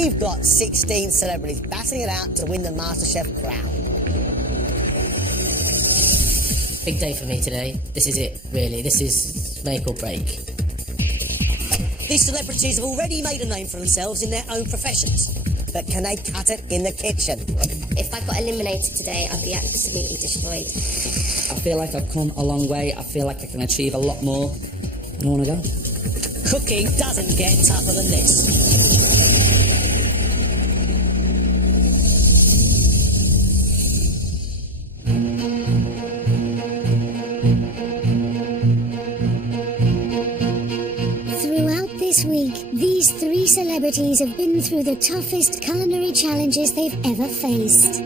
we've got 16 celebrities battling it out to win the MasterChef crown. Big day for me today. This is it, really. This is make or break. These celebrities have already made a name for themselves in their own professions. But can they cut it in the kitchen? If I got eliminated today, I'd be absolutely destroyed. I feel like I've come a long way. I feel like I can achieve a lot more. And I want to go. Cooking doesn't get tougher than this. This week, these three celebrities have been through the toughest culinary challenges they've ever faced.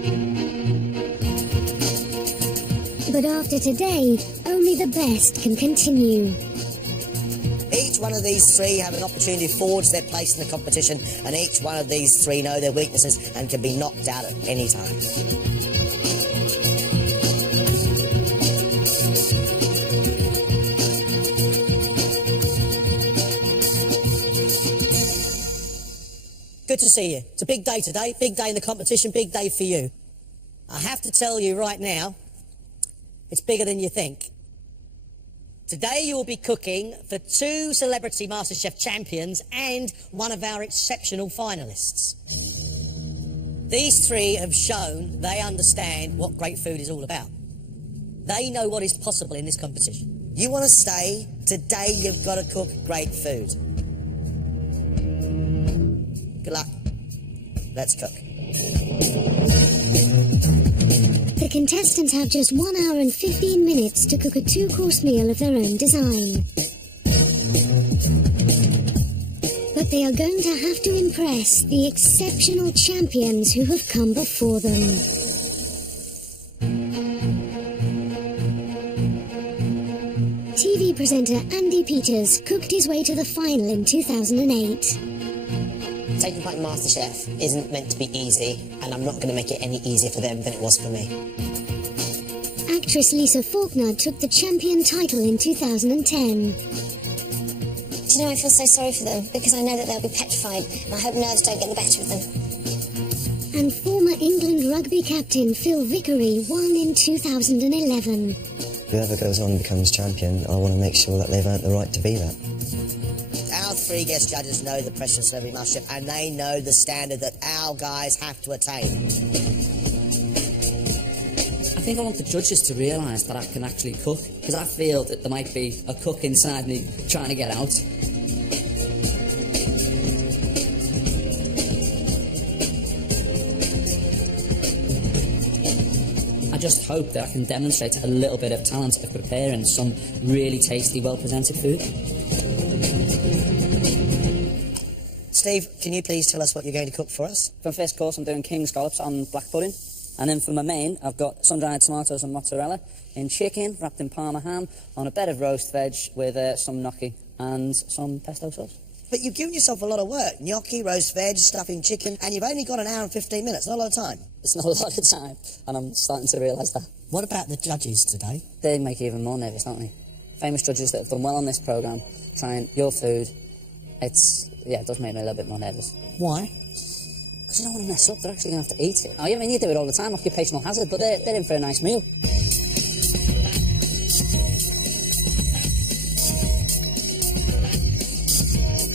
But after today, only the best can continue. Each one of these three have an opportunity to forge their place in the competition, and each one of these three know their weaknesses and can be knocked out at any time. Good to see you. It's a big day today, big day in the competition, big day for you. I have to tell you right now, it's bigger than you think. Today you will be cooking for 2 celebrity MasterChef champions and one of our exceptional finalists. These 3 have shown they understand what great food is all about. They know what is possible in this competition. You want to stay? Today you've got to cook great food. Good luck. Let's cook. The contestants have just 1 hour and 15 minutes to cook a 2-course meal of their own design. But they are going to have to impress the exceptional champions who have come before them. TV presenter Andy Peters cooked his way to the final in 2008. Taking part in MasterChef isn't meant to be easy, and I'm not going to make it any easier for them than it was for me. Actress Lisa Faulkner took the champion title in 2010. Do you know, I feel so sorry for them, because I know that they'll be petrified, and I hope nerves don't get the better of them. And former England rugby captain Phil Vickery won in 2011. Whoever goes on and becomes champion, I want to make sure that they've earned the right to be that. Our 3 guest judges know the pressure of Celebrity MasterChef, and they know the standard that our guys have to attain. I think I want the judges to realise that I can actually cook, because I feel that there might be a cook inside me trying to get out. I just hope that I can demonstrate a little bit of talent of preparing some really tasty, well-presented food. Steve, can you please tell us what you're going to cook for us? For my first course, I'm doing king scallops on black pudding. And then for my main, I've got sun-dried tomatoes and mozzarella in chicken, wrapped in parma ham, on a bed of roast veg with some gnocchi and some pesto sauce. But you've given yourself a lot of work. Gnocchi, roast veg, stuffing chicken, and you've only got 1 hour and 15 minutes. Not a lot of time. It's not a lot of time, and I'm starting to realise that. What about the judges today? They make you even more nervous, don't they? Famous judges that have done well on this programme, trying your food. It does make me a little bit more nervous. Why? Because you don't want to mess up, they're actually going to have to eat it. I mean, you do it all the time, occupational hazard, but they're in for a nice meal.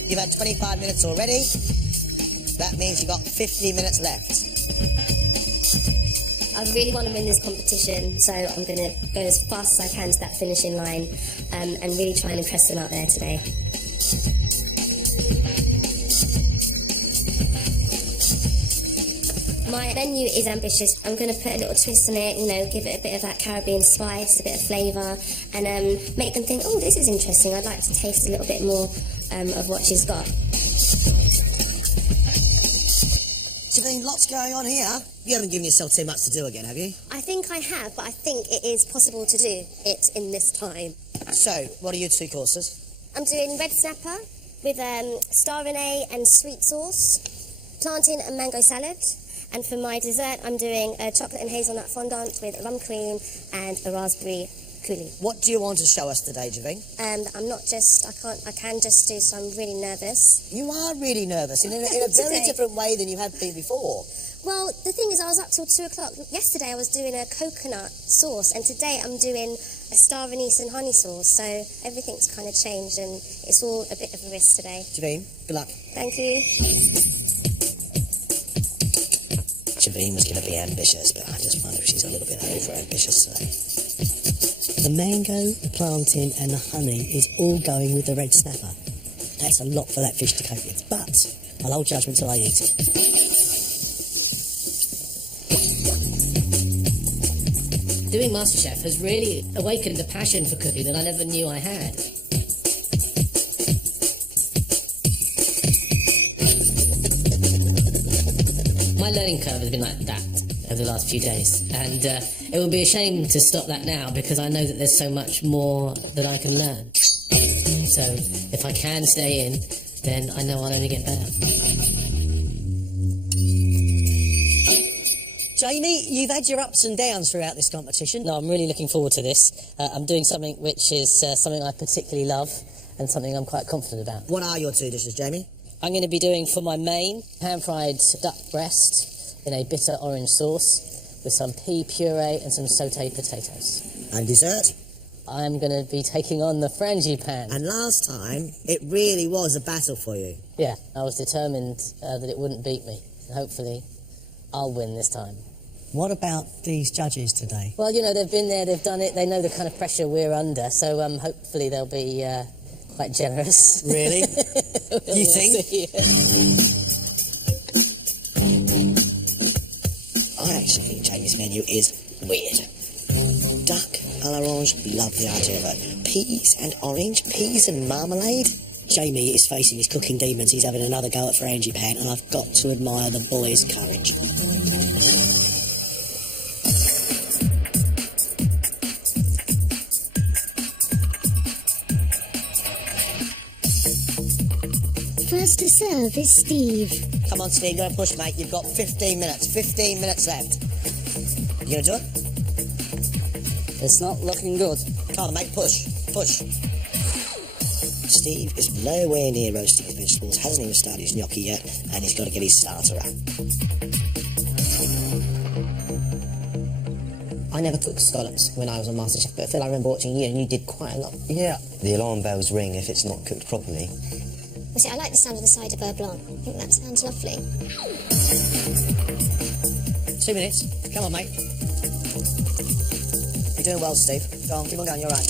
You've had 25 minutes already. That means you've got 15 minutes left. I really want to win this competition, so I'm going to go as fast as I can to that finishing line and really try and impress them out there today. My menu is ambitious. I'm going to put a little twist on it, give it a bit of that Caribbean spice, a bit of flavour, and make them think, oh, this is interesting. I'd like to taste a little bit more of what she's got. So there's lots going on here. You haven't given yourself too much to do again, have you? I think I have, but I think it is possible to do it in this time. So, what are your 2 courses? I'm doing red snapper with star Renee and sweet sauce, plantain and mango salad. And for my dessert, I'm doing a chocolate and hazelnut fondant with rum cream and a raspberry coolie. What do you want to show us today, Javine? I'm not just, I can just do, so I'm really nervous. You are really nervous in a very different way than you have been before. Well, the thing is, I was up till 2 o'clock. Yesterday I was doing a coconut sauce, and today I'm doing a star anise and honey sauce, so everything's kind of changed, and it's all a bit of a risk today. Javine, good luck. Thank you. Javine was going to be ambitious, but I just wonder if she's a little bit over-ambitious today. The mango, the plantain and the honey is all going with the red snapper. That's a lot for that fish to cope with, but I'll hold judgment till I eat it. Doing MasterChef has really awakened a passion for cooking that I never knew I had. My learning curve has been like that over the last few days, and it would be a shame to stop that now because I know that there's so much more that I can learn. So if I can stay in, then I know I'll only get better. Jamie, you've had your ups and downs throughout this competition. No, I'm really looking forward to this. I'm doing something which is something I particularly love and something I'm quite confident about. What are your 2 dishes, Jamie? I'm going to be doing for my main pan-fried duck breast in a bitter orange sauce with some pea puree and some sautéed potatoes. And dessert? I'm going to be taking on the frangipane. And last time, it really was a battle for you. Yeah, I was determined that it wouldn't beat me. Hopefully, I'll win this time. What about these judges today? Well, you know, they've been there, they've done it, they know the kind of pressure we're under, so hopefully they'll be quite generous. Really? You think? I actually think Jamie's menu is weird. Duck à l'orange, love the idea of it. Peas and orange, peas and marmalade. Jamie is facing his cooking demons. He's having another go at frangipane, and I've got to admire the boy's courage. First to serve is Steve. Come on, Steve, you're going to push, mate. You've got 15 minutes. 15 minutes left. You going to do it? It's not looking good. Come on, mate, push. Push. Steve is nowhere near roasting his vegetables, hasn't even started his gnocchi yet, and he's got to get his starter up. I never cooked scallops when I was on MasterChef, but Phil, I remember watching you, and you did quite a lot. Yeah. The alarm bells ring if it's not cooked properly. Well, see, I like the sound of the cider beurre blanc. I think that sounds lovely. 2 minutes. Come on, mate. You're doing well, Steve. Go on, keep on going, you're right.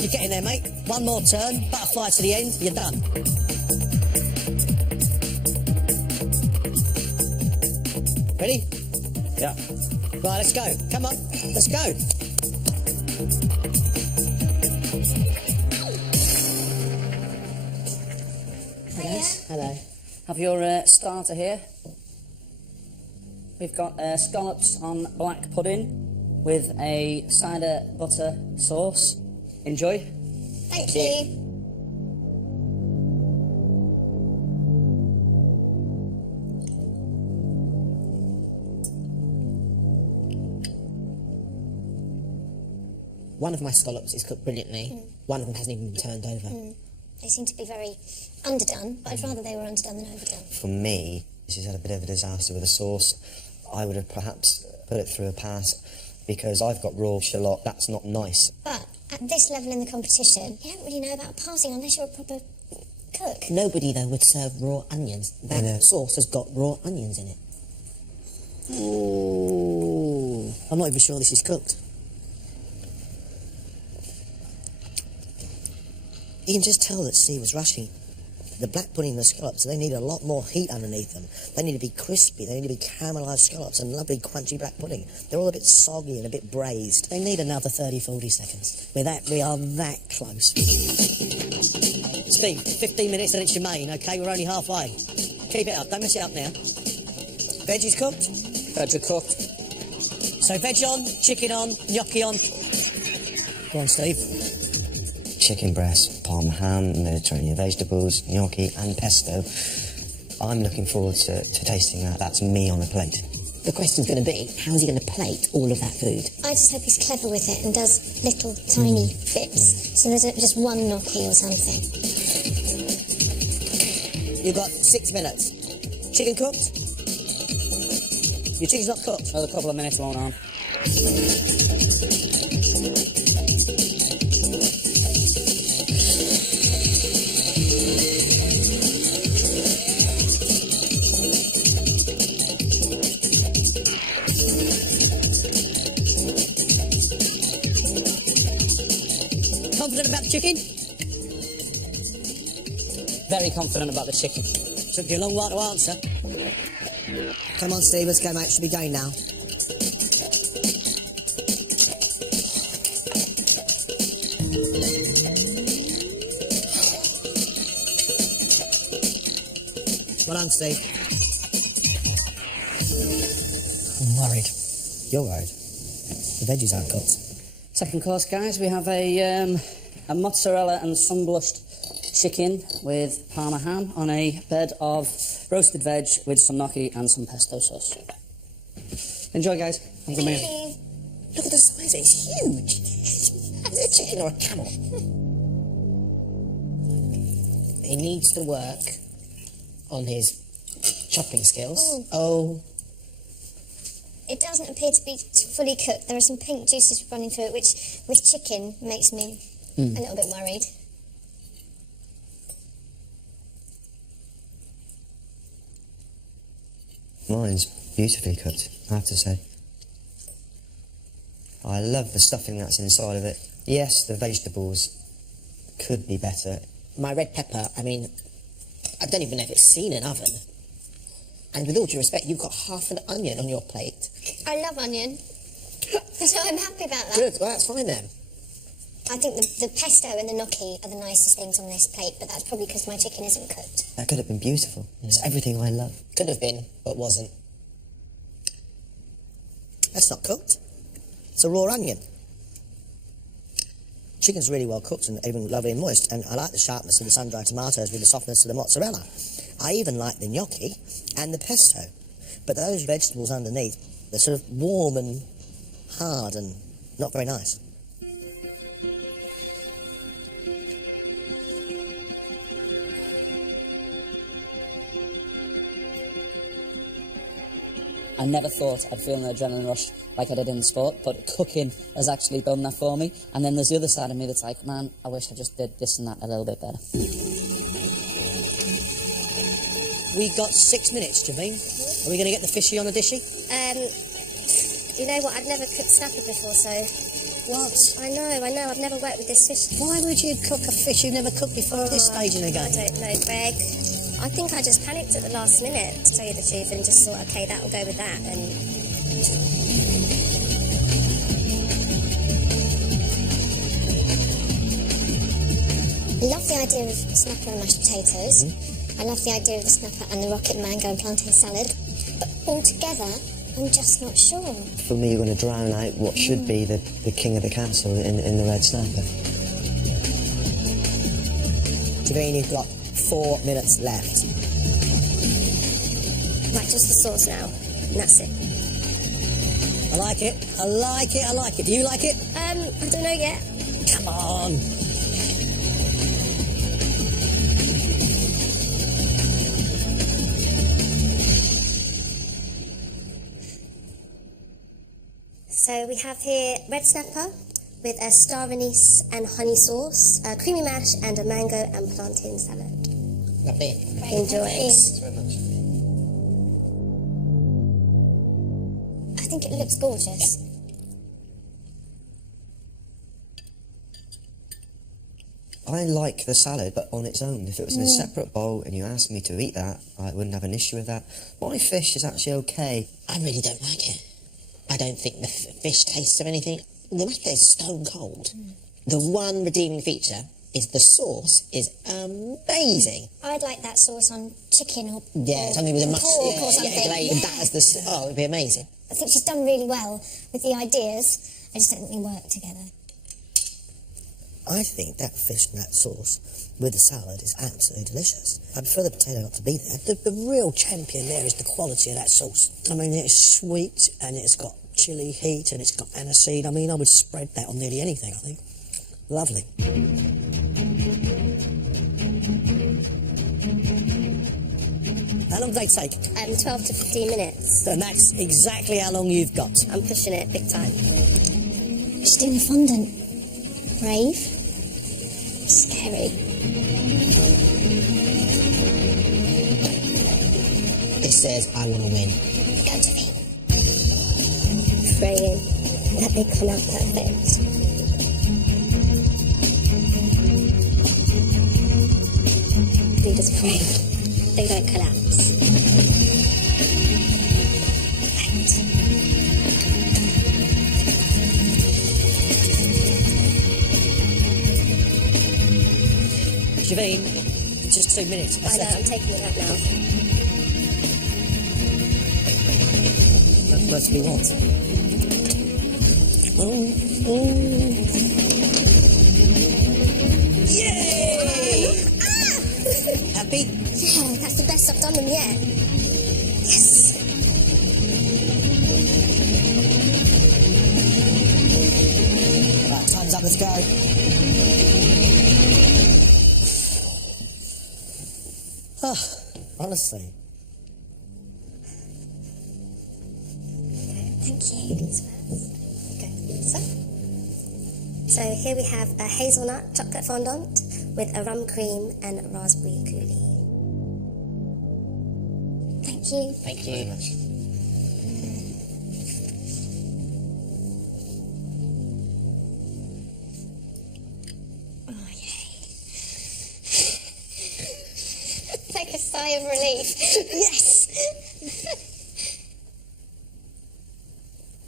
You're getting there, mate. One more turn, butterfly to the end, you're done. Ready? Yeah. Right, let's go. Come on, let's go. Hello. Have your starter here. We've got scallops on black pudding with a cider butter sauce. Enjoy. Thank you. One of my scallops is cooked brilliantly. One of them hasn't even been turned over. They seem to be very underdone, but I'd rather they were underdone than overdone. For me, she's had a bit of a disaster with the sauce. I would have perhaps put it through a pass because I've got raw shallot. That's not nice. But at this level in the competition, you don't really know about passing unless you're a proper cook. Nobody, though, would serve raw onions. That sauce has got raw onions in it. Ooh. I'm not even sure this is cooked. You can just tell that Steve was rushing. The black pudding and the scallops, they need a lot more heat underneath them. They need to be crispy, they need to be caramelised scallops and lovely crunchy black pudding. They're all a bit soggy and a bit braised. They need another 30, 40 seconds. We are that close. Steve, 15 minutes and it's your main, okay? We're only halfway. Keep it up, don't mess it up now. Veggies cooked? Veg are cooked. So veg on, chicken on, gnocchi on. Go on, Steve. Chicken breast, parma ham, Mediterranean vegetables, gnocchi and pesto. I'm looking forward to tasting that. That's me on a plate. The question's going to be, how's he going to plate all of that food? I just hope he's clever with it and does little tiny bits. So there's just one gnocchi or something. You've got 6 minutes. Chicken cooked? Your chicken's not cooked? Another couple of minutes won't on. Confident about the chicken? Very confident about the chicken. Took you a long while to answer. Come on, Steve, let's go, mate. Should be going now. Well done, Steve. I'm worried. You're worried. The veggies aren't cooked. Second course, guys, we have a mozzarella and sun-blushed chicken with parma ham on a bed of roasted veg with some gnocchi and some pesto sauce. Enjoy, guys. Have a good meal. Look at the size, it's huge. Is it a chicken or a camel? He needs to work on his chopping skills. Oh. It doesn't appear to be fully cooked. There are some pink juices running through it, which, with chicken, makes me a little bit worried. Mine's beautifully cooked, I have to say. I love the stuffing that's inside of it. Yes, the vegetables could be better. My red pepper, I mean, I don't even know if it's seen an oven. And with all due respect, you've got half an onion on your plate. I love onion, so I'm happy about that. Good, well, that's fine then. I think the pesto and the gnocchi are the nicest things on this plate, but that's probably because my chicken isn't cooked. That could have been beautiful. It's everything I love. Could have been, but wasn't. That's not cooked. It's a raw onion. Chicken's really well cooked and even lovely and moist, and I like the sharpness of the sun-dried tomatoes with the softness of the mozzarella. I even like the gnocchi and the pesto, but those vegetables underneath, they're sort of warm and hard and not very nice. I never thought I'd feel an adrenaline rush like I did in the sport, but cooking has actually done that for me. And then there's the other side of me that's like, man, I wish I just did this and that a little bit better. We've got 6 minutes, Javine. Are we going to get the fishy on a dishy? You know what? I've never cooked snapper before, so... What? I know. I've never worked with this fish. Why would you cook a fish you've never cooked before at this stage in the game? I don't know, Greg. I think I just panicked at the last minute, to tell you the truth, and just thought, okay, that'll go with that, and... I love the idea of snapper and mashed potatoes. I love the idea of the snapper and the rocket mango and plantain salad. But altogether, I'm just not sure. For me, you're going to drown out what should be the king of the castle in the red snapper. Javine, you've got 4 minutes left. Right, just the sauce now. And that's it. I like it. I like it. I like it. Do you like it? I don't know yet. Come on. So we have here red snapper with a star anise and honey sauce, a creamy mash, and a mango and plantain salad. Lovely. Enjoy. Thanks very much. I think it looks gorgeous. I like the salad, but on its own. If it was in a separate bowl and you asked me to eat that, I wouldn't have an issue with that. My fish is actually okay. I really don't like it. I don't think the fish tastes of anything. The mashed potato is stone cold. The one redeeming feature is the sauce is amazing. I'd like that sauce on chicken or Something with a much pork or something. that as the it would be amazing. I think she's done really well with the ideas. I just don't think they work together. I think that fish and that sauce with the salad is absolutely delicious. I prefer the potato not to be there. The real champion there is the quality of that sauce. I mean, it's sweet and it's got chili heat and it's got aniseed. I mean, I would spread that on nearly anything, I think. Lovely. How long do they take? 12 to 15 minutes. And that's exactly how long you've got. I'm pushing it big time. She's doing the fondant. Brave. Scary. This says, I want to win. Go to me. Praying that they come out perfect. You just pray they don't collapse. Right. Javine, just 2 minutes. I know, I'm taking it out now. That's what we want. Yay! Happy? Yeah, that's the best I've done them yet. Yes. Right, time's up, let's go. Honestly. Thank you. Okay, so here we have a hazelnut chocolate fondant with a rum cream and raspberry coulis. Thank you. Thank you very much. Oh, yay. Take a sigh of relief. Yes.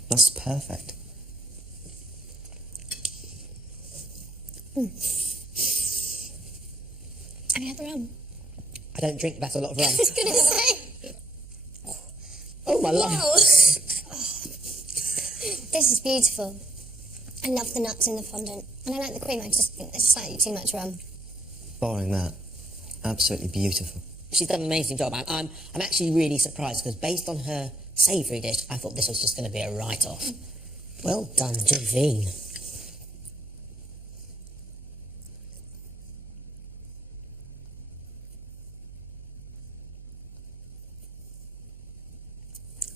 That's perfect. Have you had the rum? I don't drink that a lot of rum. I was going to say. Oh, my life. Wow. This is beautiful. I love the nuts in the fondant. And I like the cream, I just think there's slightly too much rum. Barring that, absolutely beautiful. She's done an amazing job. I'm actually really surprised because based on her savoury dish, I thought this was just going to be a write-off. Well done, Javine.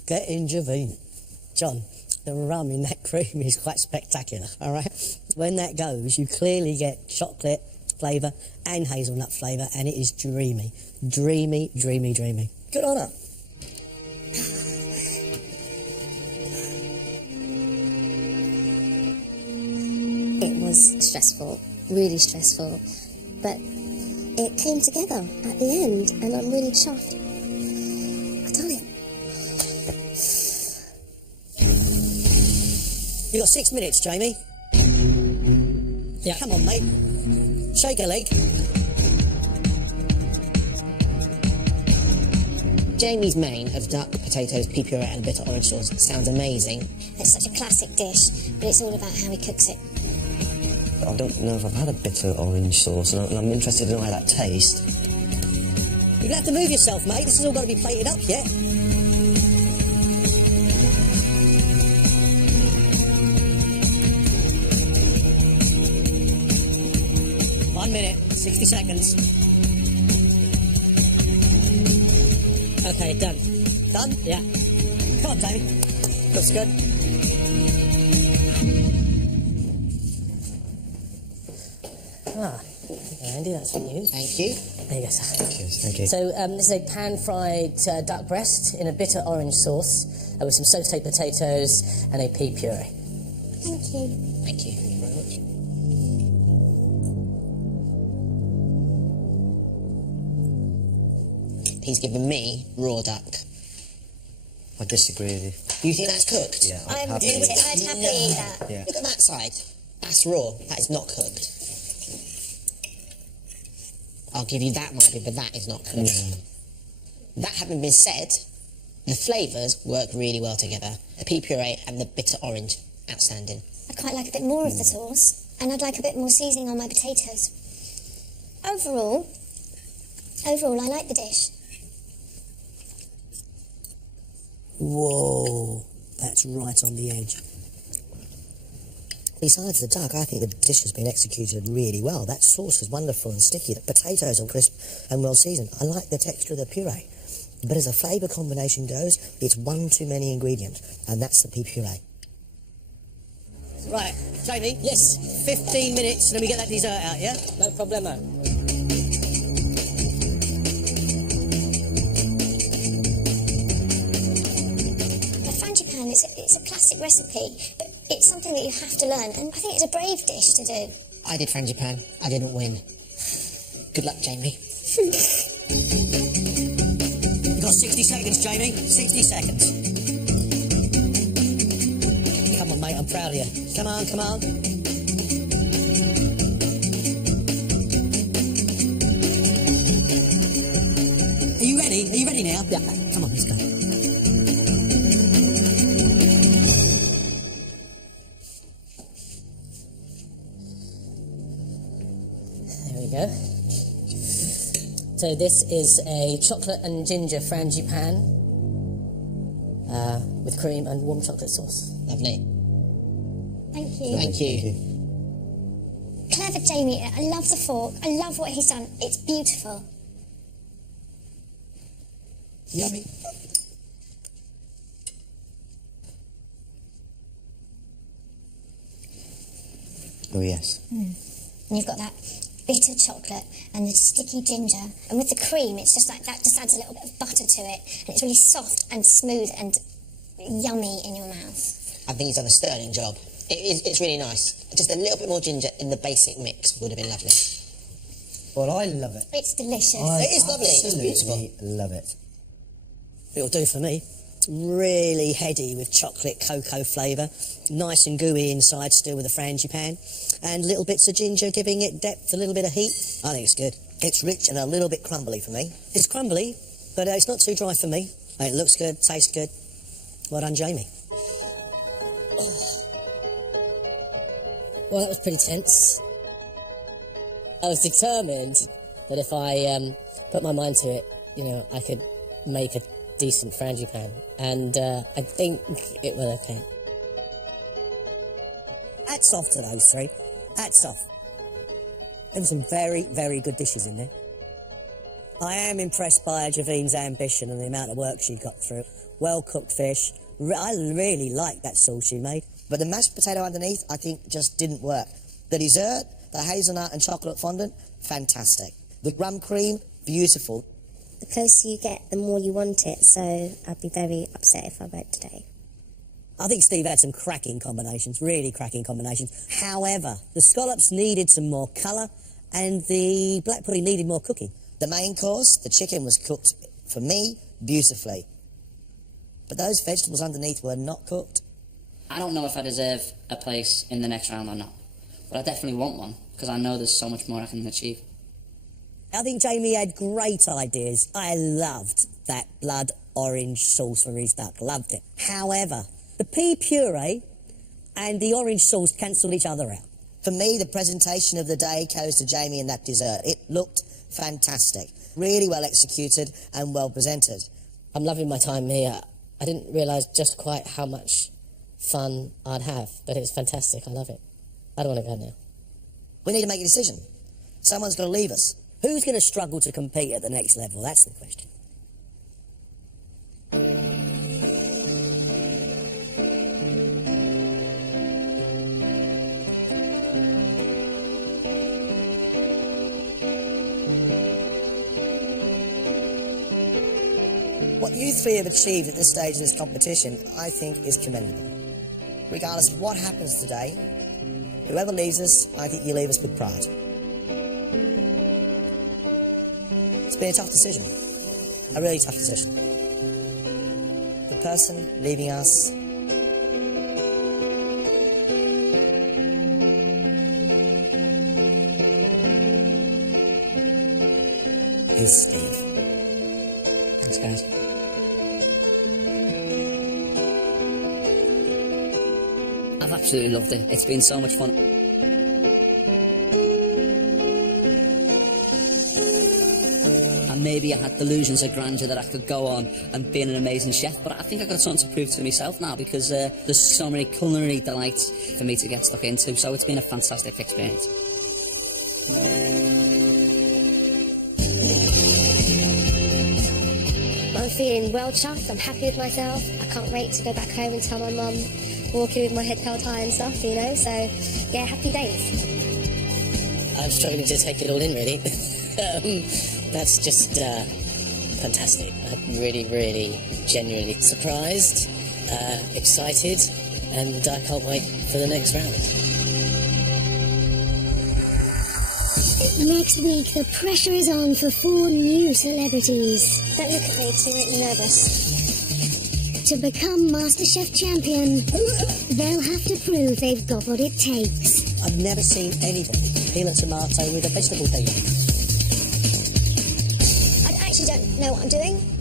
Get in, Javine. John, the rum in that cream is quite spectacular, all right? When that goes, you clearly get chocolate flavour and hazelnut flavour, and it is dreamy. Dreamy, dreamy, dreamy. Good on her. It was stressful, really stressful, but it came together at the end, and I'm really chuffed. I done it. You got 6 minutes, Jamie. Yeah. Come on, mate. Shake a leg. Jamie's main of duck, potatoes, pea puree and bitter orange sauce sounds amazing. It's such a classic dish, but it's all about how he cooks it. I don't know if I've had a bitter orange sauce, and I'm interested in how that tastes. You're going to have to move yourself, mate. This has all got to be plated up yet. One minute, 60 seconds. Okay, done. Done? Yeah. Come on, Jamie. Looks good. Ah, Andy, that's for you. Thank you. There you go, sir. Cheers, thank you. So this is a pan-fried duck breast in a bitter orange sauce with some sauteed potatoes and a pea puree. Thank you. Thank you. Thank you very much. He's given me raw duck. I disagree with you. You think that's cooked? Yeah, I'd happy happily with it. eat that. Yeah. Look at that side. That's raw. That is not cooked. I'll give you that, Marty, but that is not cooked. That having been said, the flavours work really well together. The pea puree and the bitter orange, outstanding. I'd quite like a bit more of the sauce. and I'd like a bit more seasoning on my potatoes. Overall, I like the dish. Whoa, that's right on the edge. Besides the duck, I think the dish has been executed really well. That sauce is wonderful and sticky. The potatoes are crisp and well seasoned. I like the texture of the puree. But as a flavour combination goes, it's one too many ingredient, and that's the pea puree. Right, Jamie? Yes. 15 minutes, and then we get that dessert out, yeah? No problemo. The frangipane, it's a classic recipe, but it's something that you have to learn, and I think it's a brave dish to do. I did frangipane. I didn't win. Good luck, Jamie. You've got 60 seconds, Jamie. 60 seconds. Come on, mate, I'm proud of you. Come on, come on. Are you ready? Are you ready now? Yeah. Come on, let's go. There we go. So this is a chocolate and ginger frangipane with cream and warm chocolate sauce. Lovely. Thank you. Thank you. Clever Jamie, I love the fork. I love what he's done. It's beautiful. Yummy. Oh, yes. And you've got that bitter chocolate and the sticky ginger, and with the cream, it's just like that just adds a little bit of butter to it, and it's really soft and smooth and yummy in your mouth. I think he's done a sterling job. It's really nice. Just a little bit more ginger in the basic mix would have been lovely. Well, I love it. It's delicious. It is lovely. It's beautiful. Absolutely love it. It'll do for me. Really heady with chocolate cocoa flavour, nice and gooey inside still with the frangipane, and little bits of ginger giving it depth, a little bit of heat. I think it's good. It's rich and a little bit crumbly for me. It's crumbly, but it's not too dry for me. It looks good, tastes good. Well done, Jamie. Well, that was pretty tense. I was determined that if I put my mind to it, you know, I could make a decent frangipane, and I think it was okay. Hats off to those three. Hats off. There were some very, very good dishes in there. I am impressed by Javine's ambition and the amount of work she got through. Well-cooked fish. I really like that sauce she made. But the mashed potato underneath, I think, just didn't work. The dessert, the hazelnut and chocolate fondant, fantastic. The rum cream, beautiful. The closer you get, the more you want it, so I'd be very upset if I weren't today. I think Steve had some cracking combinations, really cracking combinations. However, the scallops needed some more colour and the black pudding needed more cooking. The main course, the chicken was cooked, for me, beautifully. But those vegetables underneath were not cooked. I don't know if I deserve a place in the next round or not, but I definitely want one, because I know there's so much more I can achieve. I think Jamie had great ideas. I loved that blood orange sauce for his duck, loved it. However, the pea puree and the orange sauce cancelled each other out. For me, the presentation of the day goes to Jamie and that dessert. It looked fantastic, really well executed and well presented. I'm loving my time here. I didn't realise just quite how much fun I'd have, but it's fantastic. I love it. I don't want to go now. We need to make a decision. Someone's got to leave us. Who's going to struggle to compete at the next level? That's the question. What you three have achieved at this stage of this competition, I think, is commendable. Regardless of what happens today, whoever leaves us, I think you leave us with pride. It's been a tough decision. A really tough decision. The person leaving us is Steve. Thanks, guys. I've absolutely loved it. It's been so much fun. and maybe I had delusions of grandeur that I could go on and be an amazing chef, but I think I've got something to prove to myself now, because there's so many culinary delights for me to get stuck into, so it's been a fantastic experience. I'm feeling well chuffed, I'm happy with myself. I can't wait to go back home and tell my mum, walking with my head held high and stuff, you know, so yeah, happy days. I'm struggling to take it all in, really. That's just fantastic. I'm really, really, genuinely surprised, excited, and I can't wait for the next round. Next week, the pressure is on for 4 new celebrities. Don't look at me because you make me nervous. To become MasterChef champion, they'll have to prove they've got what it takes. I've never seen anybody peel a tomato with a vegetable peeler. I actually don't know what I'm doing.